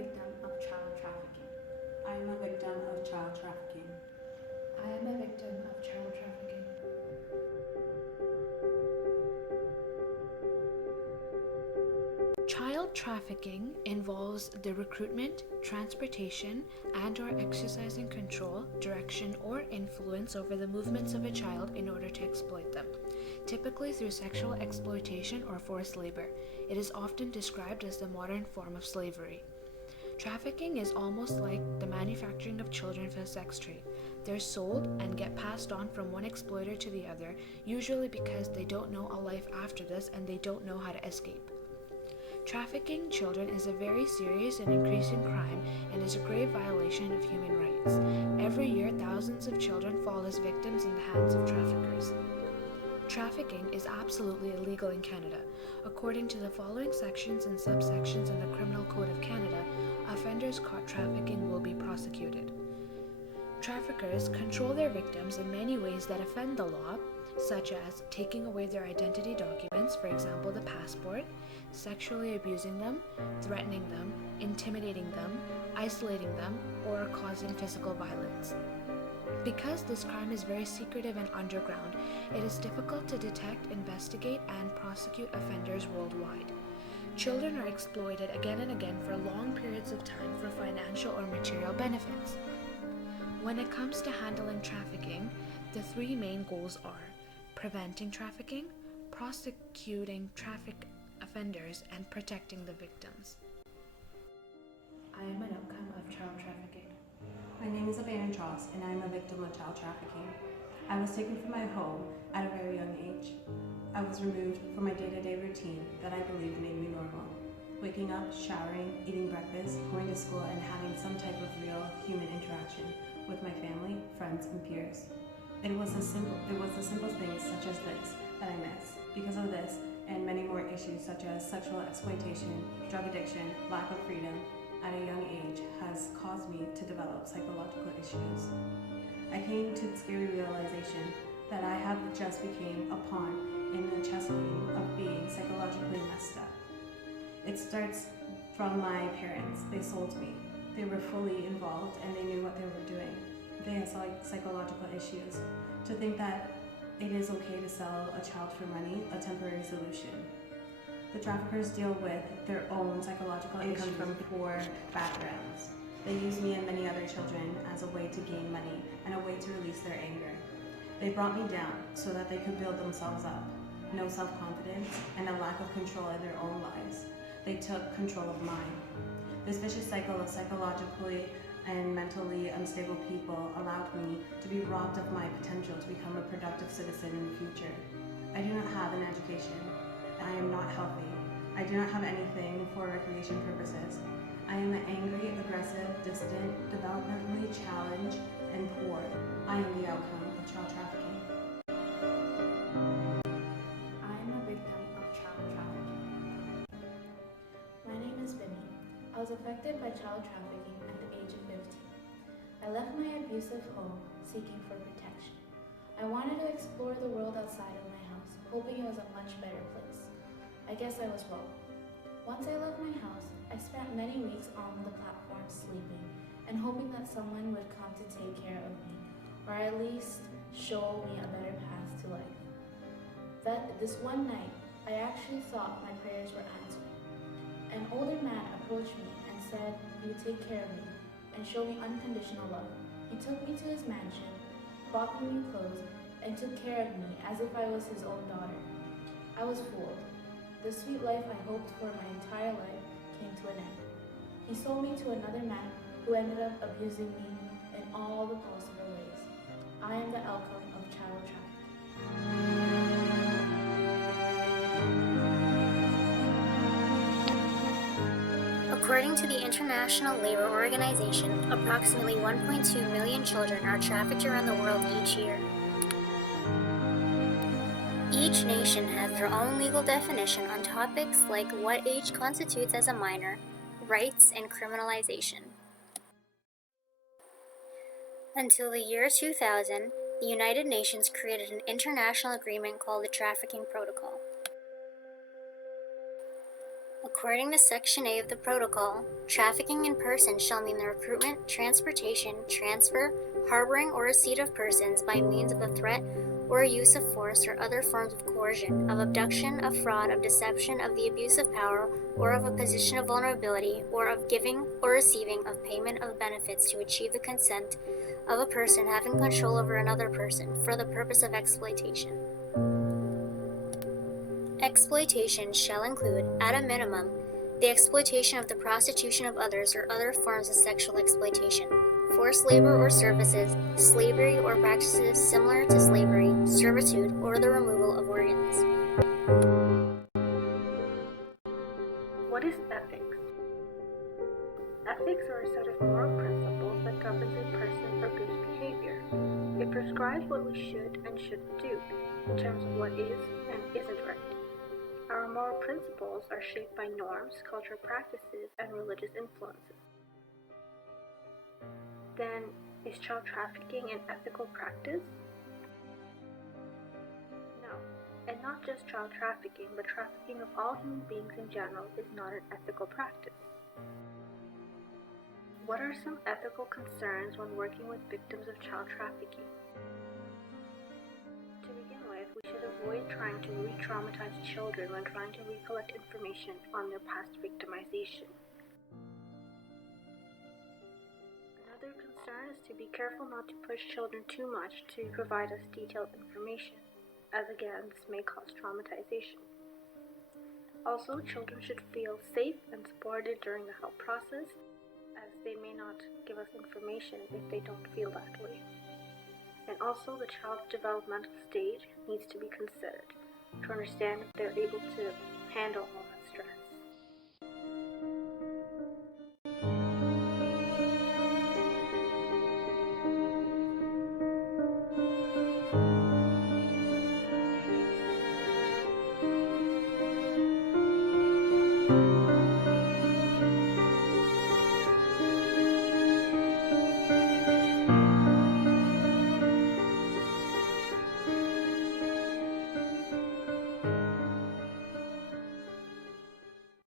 victim of child trafficking. I am a victim of child trafficking. I am a victim of child trafficking. Child trafficking involves the recruitment, transportation, and/or exercising control, direction, or influence over the movements of a child in order to exploit them, typically through sexual exploitation or forced labor. It is often described as the modern form of slavery. Trafficking is almost like the manufacturing of children for the sex trade. They're sold and get passed on from one exploiter to the other, usually because they don't know a life after this and they don't know how to escape. Trafficking children is a very serious and increasing crime and is a grave violation of human rights. Every year, thousands of children fall as victims in the hands of traffickers. Trafficking is absolutely illegal in Canada. According to the following sections and subsections in the Criminal Code of Canada, offenders caught trafficking will be prosecuted. Traffickers control their victims in many ways that offend the law, such as taking away their identity documents, for example the passport, sexually abusing them, threatening them, intimidating them, isolating them, or causing physical violence. Because this crime is very secretive and underground, it is difficult to detect, investigate, and prosecute offenders worldwide. Children are exploited again and again for long periods of time for financial or material benefits. When it comes to handling trafficking, the three main goals are preventing trafficking, prosecuting traffic offenders, and protecting the victims. I am an outcome of child trafficking. My name is Abana Charles, and I am a victim of child trafficking. I was taken from my home at a very young age. I was removed from my day-to-day routine that I believed made me normal. Waking up, showering, eating breakfast, going to school, and having some type of real human interaction with my family, friends, and peers. It was the simple things such as this that I miss. Because of this, and many more issues such as sexual exploitation, drug addiction, lack of freedom, at a young age has caused me to develop psychological issues. I came to the scary realization that I have just became a pawn in the chess game of being psychologically messed up. It starts from my parents. They sold me. They were fully involved and they knew what they were doing. They had psychological issues. To think that it is okay to sell a child for money, a temporary solution. The traffickers deal with their own psychological income from poor backgrounds. They use me and many other children as a way to gain money and a way to release their anger. They brought me down so that they could build themselves up. No self-confidence and a lack of control in their own lives. They took control of mine. This vicious cycle of psychologically and mentally unstable people allowed me to be robbed of my potential to become a productive citizen in the future. I do not have an education. I am not healthy. I do not have anything for recreation purposes. I am angry, aggressive, distant, developmentally challenged, and poor. I am the outcome of child trafficking. I am a victim of child trafficking. My name is Vinny. I was affected by child trafficking at the age of 15. I left my abusive home seeking for protection. I wanted to explore the world outside of my house, hoping it was a much better place. I guess I was wrong. Once I left my house, I spent many weeks on the platform sleeping and hoping that someone would come to take care of me, or at least show me a better path to life. This one night, I actually thought my prayers were answered. An older man approached me and said he would take care of me and show me unconditional love. He took me to his mansion, bought me new clothes, and took care of me as if I was his own daughter. I was fooled. The sweet life I hoped for my entire life came to an end. He sold me to another man who ended up abusing me in all the possible ways. I am the outcome of child trafficking. According to the International Labour Organization, approximately 1.2 million children are trafficked around the world each year. Each nation has their own legal definition on topics like what age constitutes as a minor, rights, and criminalization. Until the year 2000, the United Nations created an international agreement called the Trafficking Protocol. According to Section A of the Protocol, trafficking in persons shall mean the recruitment, transportation, transfer, harboring, or receipt of persons by means of a threat or use of force or other forms of coercion, of abduction, of fraud, of deception, of the abuse of power, or of a position of vulnerability, or of giving or receiving of payment of benefits to achieve the consent of a person having control over another person for the purpose of exploitation. Exploitation shall include, at a minimum, the exploitation of the prostitution of others or other forms of sexual exploitation, forced labor or services, slavery or practices similar to slavery, servitude, or the removal of organs. What is ethics? Ethics are a set of moral principles that governs a person or group's behavior. It prescribes what we should and shouldn't do, in terms of what is and isn't right. Our moral principles are shaped by norms, cultural practices, and religious influences. Then, is child trafficking an ethical practice? No, and not just child trafficking, but trafficking of all human beings in general is not an ethical practice. What are some ethical concerns when working with victims of child trafficking? To begin with, we should avoid trying to re-traumatize children when trying to recollect information on their past victimization. Another concern is to be careful not to push children too much to provide us detailed information, as again, this may cause traumatization. Also, children should feel safe and supported during the help process, as they may not give us information if they don't feel that way. And also, the child's developmental stage needs to be considered to understand if they're able to handle all that stress.